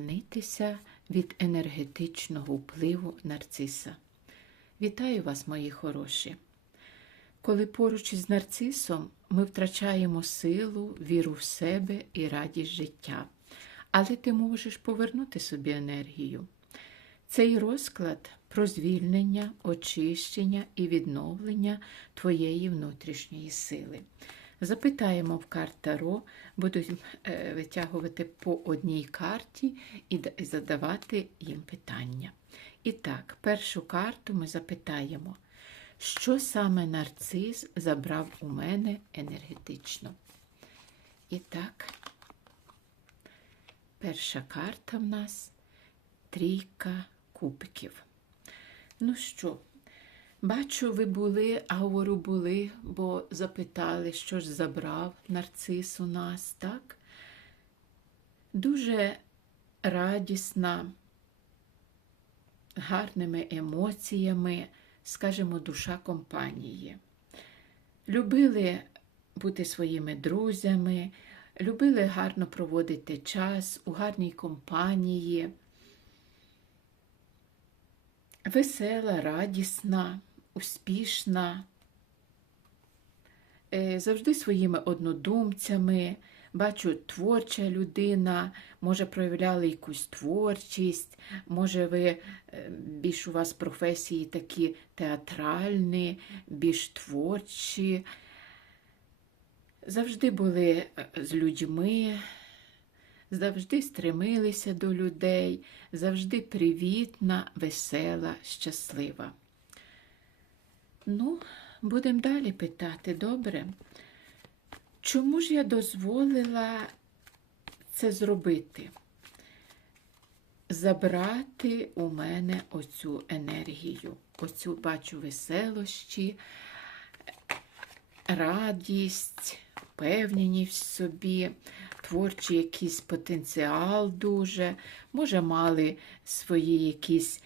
Нитися від енергетичного впливу нарциса. Вітаю вас, мої хороші! Коли поруч із нарцисом ми втрачаємо силу, віру в себе і радість життя. Але ти можеш повернути собі енергію. Цей розклад про звільнення, очищення і відновлення твоєї внутрішньої сили. Запитаємо в карт Таро, буду е, витягувати по одній карті і задавати їм питання. І так, першу карту ми запитаємо, що саме нарцис забрав у мене енергетично. І так, перша карта в нас трійка кубків. Ну що, бачу, ви були, а говорю, були, бо запитали, що ж забрав нарцис у нас, так? Дуже радісна, гарними емоціями, скажімо, душа компанії. Любили бути своїми друзями, любили гарно проводити час у гарній компанії весела, радісна, успішна, е, завжди своїми однодумцями. Бачу, творча людина, може, проявляли якусь творчість, може, ви е, більш у вас професії такі театральні, більш творчі. Завжди були е, з людьми, завжди стремилися до людей, завжди привітна, весела, щаслива. Ну, будемо далі питати, добре. Чому ж я дозволила це зробити? Забрати у мене оцю енергію, оцю бачу веселощі, радість, впевненість в собі, творчий якийсь потенціал дуже, може, мали свої якісь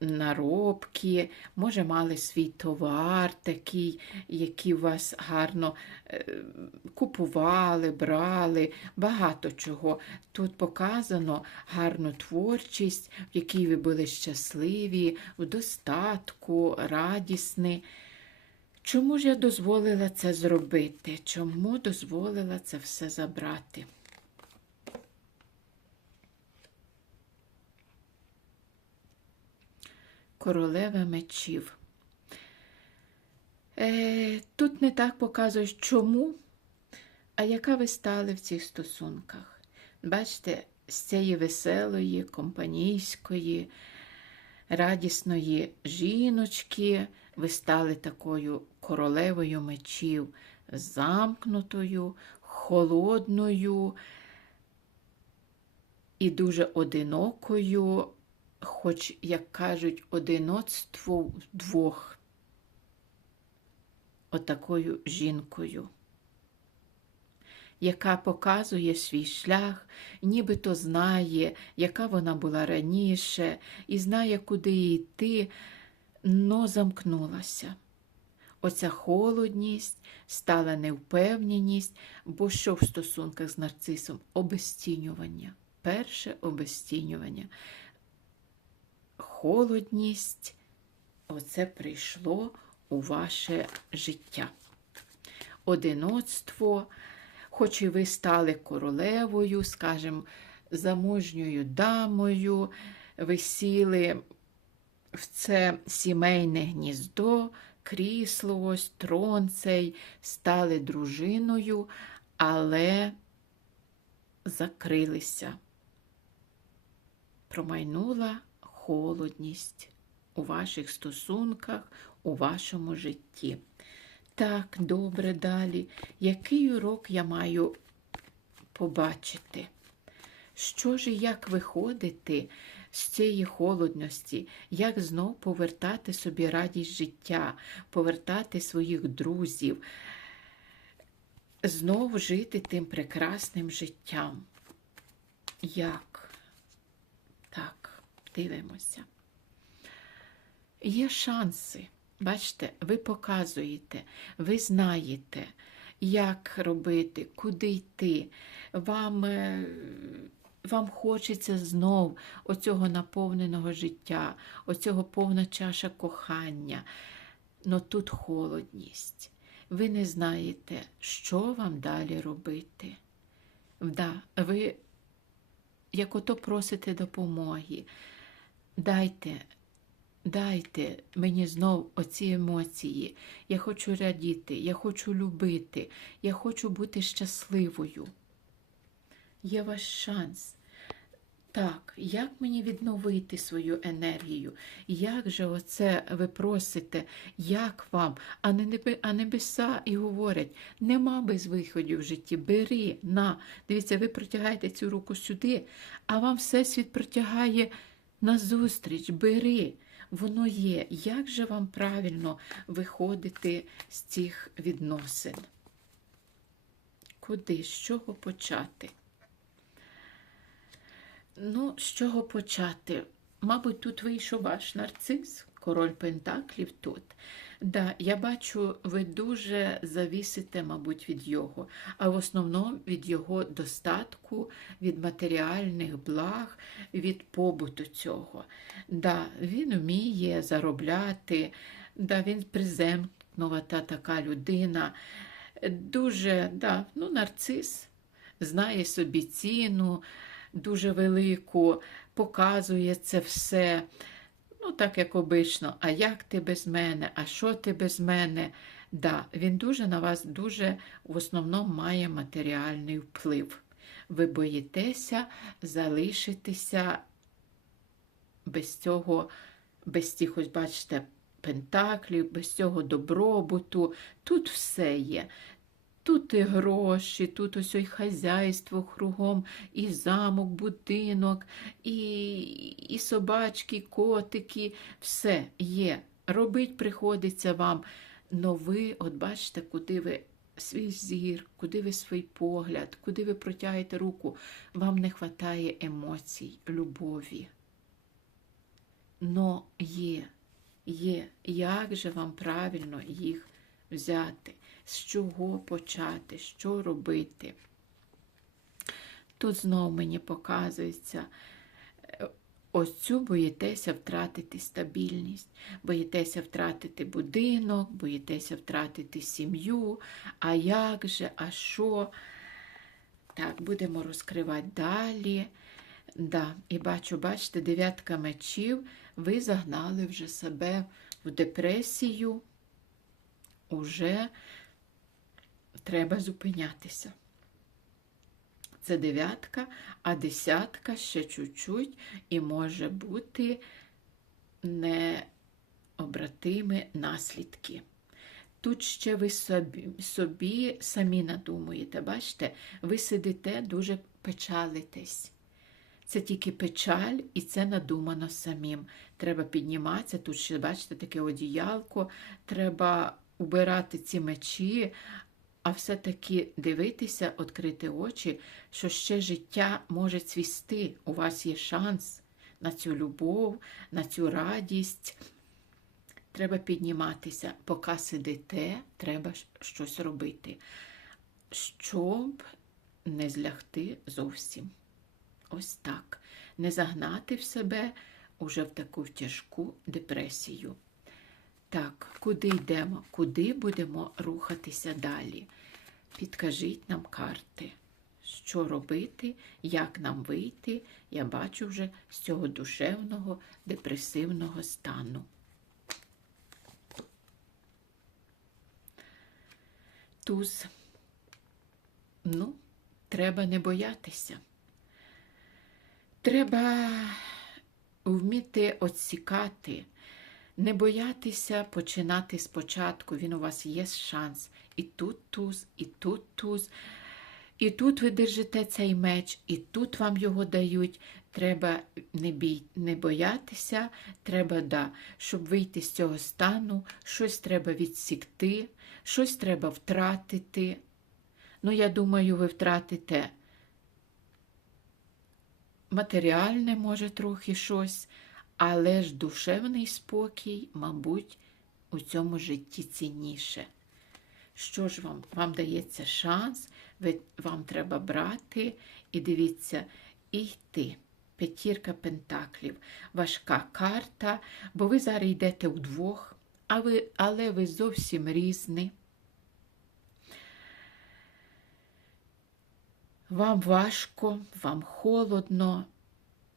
наробки, може, мали свій товар такий, який вас гарно е, купували, брали, багато чого. Тут показано гарну творчість, в якій ви були щасливі, в достатку, радісні. Чому ж я дозволила це зробити? Чому дозволила це все забрати? Королева мечів. Е, тут не так показують, чому, а яка ви стали в цих стосунках. Бачите, з цієї веселої, компанійської, радісної жіночки ви стали такою королевою мечів, замкнутою, холодною і дуже одинокою, хоч, як кажуть, одиноцтво вдвох, отакою жінкою. Яка показує свій шлях, нібито знає, яка вона була раніше, і знає, куди йти, но замкнулася. Оця холодність, стала невпевненість, бо що в стосунках з нарцисом? Обезцінювання. Перше обезцінювання. Холодність, оце прийшло у ваше життя. Одиноцтво, хоч і ви стали королевою, скажімо, заможньою дамою, ви сіли в це сімейне гніздо, крісло, ось трон цей, стали дружиною, але закрилися. Промайнула холодність у ваших стосунках, у вашому житті. Так, добре далі. Який урок я маю побачити? Що ж і як виходити з цієї холодності, як знов повертати собі радість життя, повертати своїх друзів, знов жити тим прекрасним життям? Як? Дивимося. Є шанси. Бачите, ви показуєте, ви знаєте, як робити, куди йти. Вам е, вам хочеться знов оцього наповненого життя, оцього повна чаша кохання. Но тут холодність. Ви не знаєте, що вам далі робити. Да, ви, як ото просите допомоги, дайте, дайте мені знов оці емоції. Я хочу радіти, я хочу любити, я хочу бути щасливою. Є ваш шанс. Так, як мені відновити свою енергію? Як же оце ви просите, як вам? А, не, а небеса і говорять, нема без виходів в житті, бери, на. Дивіться, ви протягаєте цю руку сюди, а вам Всесвіт протягає назустріч, бери. Воно є. Як же вам правильно виходити з цих відносин? Куди? З чого почати? Ну, з чого почати? Мабуть, тут вийшов ваш нарцис, король Пентаклів тут. Да, я бачу, ви дуже завісите, мабуть, від його, а в основному від його достатку, від матеріальних благ, від побуту цього. Да, він вміє заробляти, да, він приземкнувата така людина. Дуже, да, ну, нарцис, знає собі ціну дуже велику, показує це все. Ну, так як обично, а як ти без мене, а що ти без мене? Да, він дуже на вас дуже в основному має матеріальний вплив. Ви боїтеся залишитися без цього, без цих, ось бачите, пентаклів, без цього добробуту. Тут все є. Тут і гроші, тут ось і хазяйство кругом, і замок, будинок, і, і собачки, котики, все є. Робить приходиться вам. Но ви, от бачите, куди ви свій зір, куди ви свій погляд, куди ви протягаєте руку, вам не вистачає емоцій, любові. Но є, є, як же вам правильно їх взяти? З чого почати, що робити. Тут знову мені показується, е, ось цю боїтеся втратити стабільність, боїтеся втратити будинок, боїтеся втратити сім'ю. А як же, а що? Так, будемо розкривати далі. Да, І бачу, бачите, дев'ятка мечів, ви загнали вже себе в депресію. Уже треба зупинятися. Це дев'ятка, а десятка ще чуть-чуть і може бути необратими наслідки. Тут ще ви собі, собі самі надумуєте, бачите, ви сидите, дуже печалитесь. Це тільки печаль, і це надумано самим. Треба підніматися. Тут ще, бачите, таке одіялко, треба убирати ці мечі, а все-таки дивитися, відкрити очі, що ще життя може цвісти. У вас є шанс на цю любов, на цю радість. Треба підніматися, поки сидите, треба щось робити, щоб не злягти зовсім. Ось так. Не загнати в себе уже в таку тяжку депресію. Так, куди йдемо? Куди будемо рухатися далі? Підкажіть нам карти, що робити, як нам вийти, я бачу вже з цього душевного, депресивного стану. Туз. Ну, треба не боятися. Треба вміти відсікати не боятися починати спочатку, він у вас є шанс. І тут туз, і тут туз. І тут ви держите цей меч, і тут вам його дають. Треба не бій, не боятися, треба, да, щоб вийти з цього стану, щось треба відсікти, щось треба втратити. Ну, я думаю, ви втратите матеріальне, може, трохи щось. Але ж душевний спокій, мабуть, у цьому житті цінніше. Що ж вам? Вам дається шанс, ви, вам треба брати, і дивіться, і йти. П'ятірка пентаклів, важка карта, бо ви зараз йдете вдвох, а ви, але ви зовсім різні. Вам важко, вам холодно,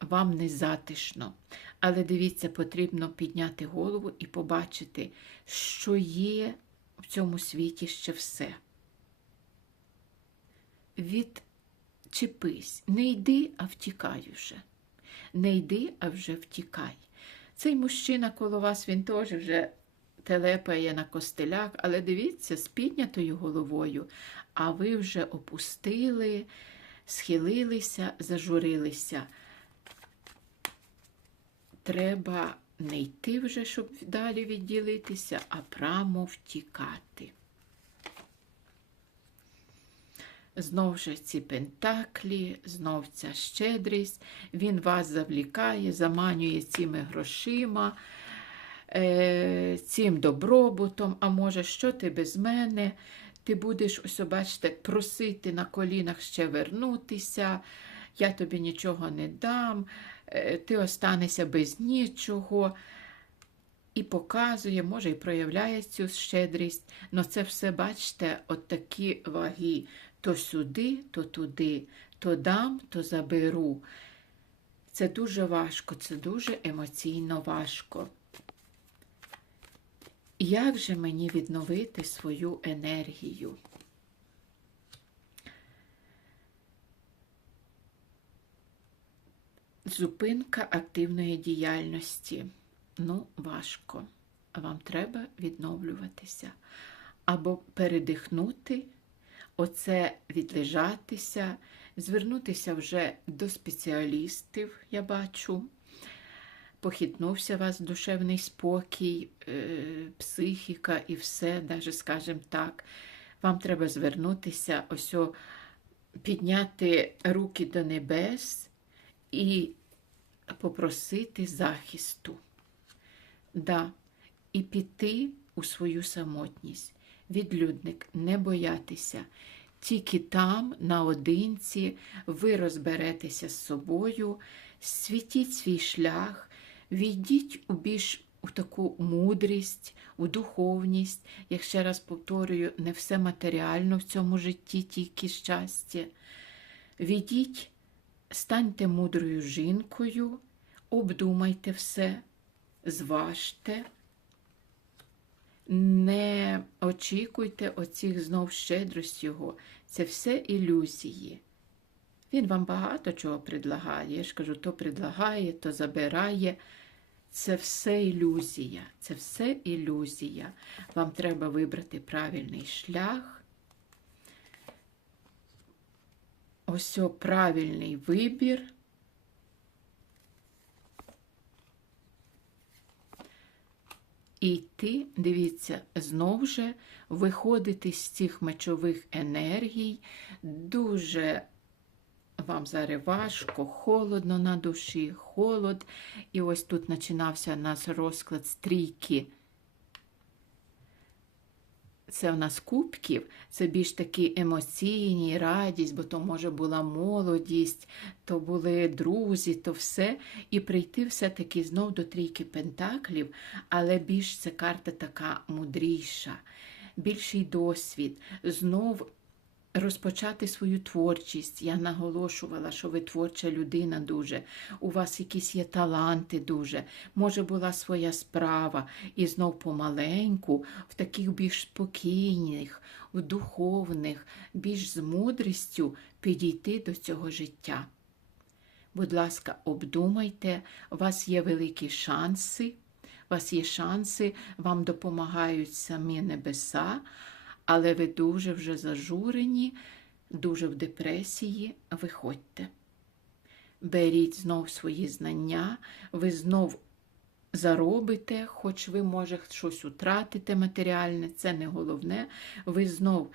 вам не затишно. Але дивіться, потрібно підняти голову і побачити, що є в цьому світі ще все. Відчепись, не йди, а втікай вже. Не йди, а вже втікай. Цей мужчина коло вас, він теж вже телепає на костелях, але дивіться, з піднятою головою, а ви вже опустили, схилилися, зажурилися. Треба не йти вже, щоб далі відділитися, а прямо втікати. Знов же ці пентаклі, знов ця щедрість, він вас завлікає, заманює цими грошима, е, цим добробутом, а може, що ти без мене? Ти будеш, ось, бачите, просити на колінах ще вернутися, я тобі нічого не дам, ти останешся без нічого. І показує, може, і проявляє цю щедрість, але це все, бачите, от такі ваги. То сюди, то туди, то дам, то заберу. Це дуже важко, це дуже емоційно важко. Як же мені відновити свою енергію? Зупинка активної діяльності. Ну, важко. Вам треба відновлюватися. Або передихнути, оце відлежатися, звернутися вже до спеціалістів, я бачу. Похитнувся вас душевний спокій, е, психіка і все, навіть скажімо так. Вам треба звернутися, ось підняти руки до небес і попросити захисту. Да, І піти у свою самотність. Відлюдник, не боятися. Тільки там, наодинці, ви розберетеся з собою, світіть свій шлях, війдіть у більш у таку мудрість, у духовність. Як ще раз повторюю, не все матеріально в цьому житті, тільки щастя. Війдіть, станьте мудрою жінкою, обдумайте все, зважте. Не очікуйте оцих знов щедрость його. Це все ілюзії. Він вам багато чого предлагає. Я ж кажу, то предлагає, то забирає. Це все ілюзія. Це все ілюзія. Вам треба вибрати правильний шлях. Ось правильний вибір. І йти, дивіться, знов же виходити з цих мечових енергій, дуже вам зараз важко, холодно на душі, холод. І ось тут починався у нас розклад стрійки. Це у нас кубків, це більш такі емоційні, радість, бо то, може, була молодість, то були друзі, то все. І прийти все-таки знов до трійки пентаклів, але більш це карта така мудріша, більший досвід, знов розпочати свою творчість. Я наголошувала, що ви творча людина дуже, у вас якісь є таланти дуже, може була своя справа, і знов помаленьку, в таких більш спокійних, в духовних, більш з мудрістю підійти до цього життя. Будь ласка, обдумайте, у вас є великі шанси, у вас є шанси, вам допомагають самі небеса але ви дуже вже зажурені, дуже в депресії, виходьте. Беріть знов свої знання, ви знов заробите, хоч ви, може, щось утратите матеріальне, це не головне. Ви знов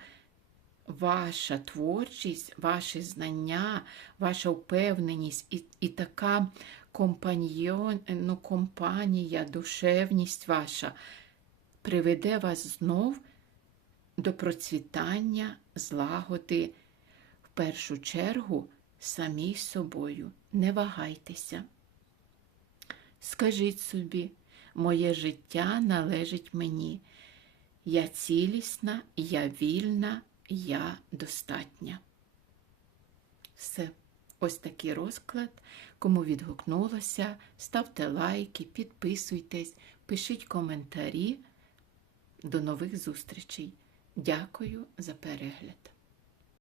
ваша творчість, ваші знання, ваша впевненість і і така компаньйон, ну, компанія, душевність ваша приведе вас знов до процвітання, злагоди, в першу чергу самій собою, не вагайтеся. Скажіть собі, моє життя належить мені. Я цілісна, я вільна, я достатня. Все. Ось такий розклад. Кому відгукнулося, ставте лайки, підписуйтесь, пишіть коментарі. До нових зустрічей. Дякую за перегляд.